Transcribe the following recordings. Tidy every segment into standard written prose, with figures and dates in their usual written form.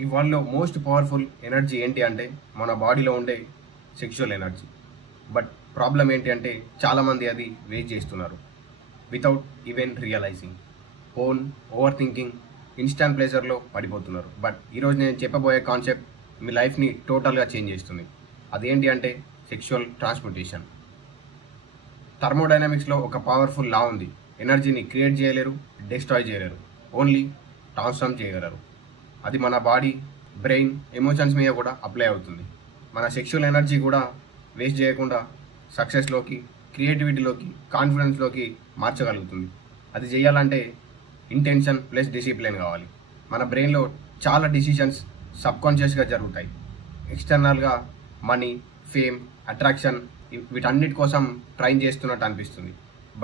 ఈ వరల్డ్లో most powerful energy ఏంటి అంటే మన బాడీలో ఉండే సెక్షువల్ ఎనర్జీ. బట్ ప్రాబ్లం ఏంటి అంటే చాలామంది అది వేస్ట్ చేస్తున్నారు without even realising. Overthinking, instant ప్లేజర్లో పడిపోతున్నారు. బట్ ఈరోజు నేను చెప్పబోయే కాన్సెప్ట్ మీ లైఫ్ని టోటల్గా చేంజ్ చేస్తుంది. అదేంటి అంటే సెక్షువల్ ట్రాన్స్మిటేషన్. థర్మోడైనమిక్స్లో ఒక పవర్ఫుల్ లా ఉంది. ఎనర్జీని క్రియేట్ చేయలేరు, డిస్ట్రాయ్ చేయలేరు, ఓన్లీ ట్రాన్స్ఫార్మ్ చేయగలరు. అది మన బాడీ, బ్రెయిన్, ఎమోషన్స్ మీద కూడా అప్లై అవుతుంది. మన సెక్షువల్ ఎనర్జీ కూడా వేస్ట్ చేయకుండా సక్సెస్లోకి, క్రియేటివిటీలోకి, కాన్ఫిడెన్స్లోకి మార్చగలుగుతుంది. అది చేయాలంటే ఇంటెన్షన్ ప్లస్ డిసిప్లిన్ కావాలి. మన బ్రెయిన్లో చాలా డిసిషన్స్ సబ్కాన్షియస్గా జరుగుతాయి. ఎక్స్టర్నల్గా మనీ, ఫేమ్, అట్రాక్షన్ వీటన్నిటి కోసం ట్రైన్ చేస్తున్నట్టు అనిపిస్తుంది.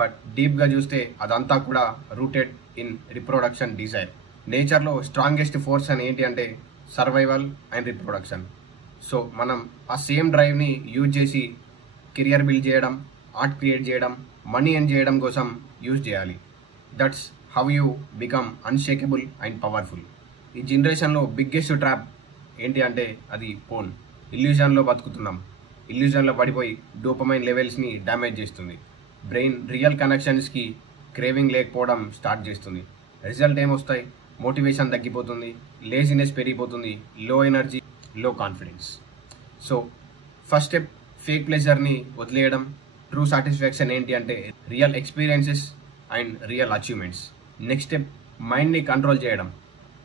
బట్ డీప్గా చూస్తే అదంతా కూడా రూటెడ్ ఇన్ రిప్రొడక్షన్ డిజైర్. నేచర్లో స్ట్రాంగెస్ట్ ఫోర్స్ అని ఏంటి అంటే సర్వైవల్ అండ్ రిప్రొడక్షన్. సో మనం ఆ సేమ్ డ్రైవ్ని యూజ్ చేసి కెరియర్ బిల్డ్ చేయడం, ఆర్ట్ క్రియేట్ చేయడం, మనీ ఎర్న్ చేయడం కోసం యూజ్ చేయాలి. That's how you become unshakeable and powerful. ఈ జనరేషన్లో బిగ్గెస్ట్ ట్రాప్ ఏంటి అంటే అది పోన్. ఇల్యూజన్లో బతుకుతున్నాం. ఇల్యూజన్లో పడిపోయి డోపమైన్ లెవెల్స్ని డ్యామేజ్ చేస్తుంది. బ్రెయిన్ రియల్ కనెక్షన్స్కి క్రేవింగ్ లేకపోవడం స్టార్ట్ చేస్తుంది. రిజల్ట్ ఏమొస్తాయి? మోటివేషన్ తగ్గిపోతుంది, లేజినెస్ పెరిగిపోతుంది, low energy, low confidence. So first step fake ప్లెజర్ని వదిలేయడం. ట్రూ సాటిస్ఫాక్షన్ ఏంటి అంటే real experiences and real achievements. Next step మైండ్ని కంట్రోల్ చేయడం.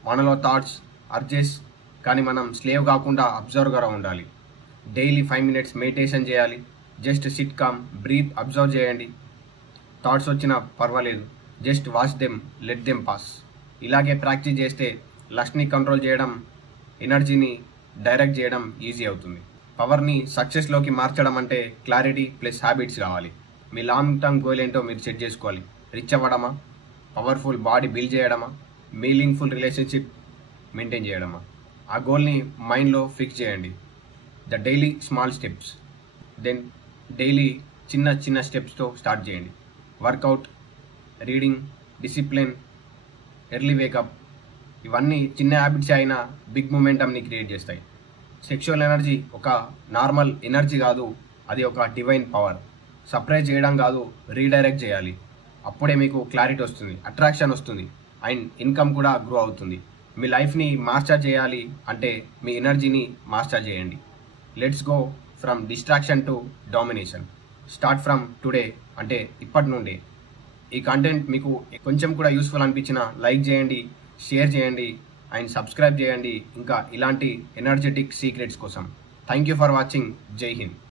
మనలో థాట్స్, అర్జెస్, కానీ మనం స్లేవ్ కాకుండా అబ్జర్వర్గా ఉండాలి. డైలీ 5 minutes మెడిటేషన్ చేయాలి. Just sit calm, breathe, observe చేయండి. థాట్స్ వచ్చినా పర్వాలేదు, just watch them, let them pass. ఇలాగే ప్రాక్టీస్ చేస్తే లస్ట్ని కంట్రోల్ చేయడం, ఎనర్జీని డైరెక్ట్ చేయడం ఈజీ అవుతుంది. పవర్ని సక్సెస్లోకి మార్చడం అంటే క్లారిటీ ప్లస్ హ్యాబిట్స్ కావాలి. మీ లాంగ్ టర్మ్ గోల్ ఏంటో మీరు సెట్ చేసుకోవాలి. రిచ్ అవ్వడమా, పవర్ఫుల్ బాడీ బిల్డ్ చేయడమా, మీనింగ్ఫుల్ రిలేషన్షిప్ మెయింటైన్ చేయడమా? ఆ గోల్ని మైండ్లో ఫిక్స్ చేయండి. The daily small steps, then daily చిన్న చిన్న స్టెప్స్తో స్టార్ట్ చేయండి. Workout, reading, discipline, early wake up, ఇవన్నీ చిన్న హ్యాబిట్స్ అయినా బిగ్ మొమెంటమ్ని క్రియేట్ చేస్తాయి. సెక్షువల్ ఎనర్జీ ఒక నార్మల్ ఎనర్జీ కాదు, అది ఒక డివైన్ పవర్. సప్రెస్ చేయడం కాదు, రీడైరెక్ట్ చేయాలి. అప్పుడే మీకు క్లారిటీ వస్తుంది, అట్రాక్షన్ వస్తుంది, అండ్ ఇన్కమ్ కూడా గ్రో అవుతుంది. మీ లైఫ్ని మాస్టర్ చేయాలి అంటే మీ ఎనర్జీని మాస్టర్ చేయండి. Let's go from distraction to domination. Start from today, అంటే ఇప్పటి నుండే. ఈ కంటెంట్ మీకు కొంచెం కూడా యూస్ఫుల్ అనిపించినా లైక్ చేయండి, షేర్ చేయండి అండ్ సబ్స్క్రైబ్ చేయండి. ఇంకా ఇలాంటి ఎనర్జెటిక్ సీక్రెట్స్ కోసం. Thank you for watching. జై హింద్.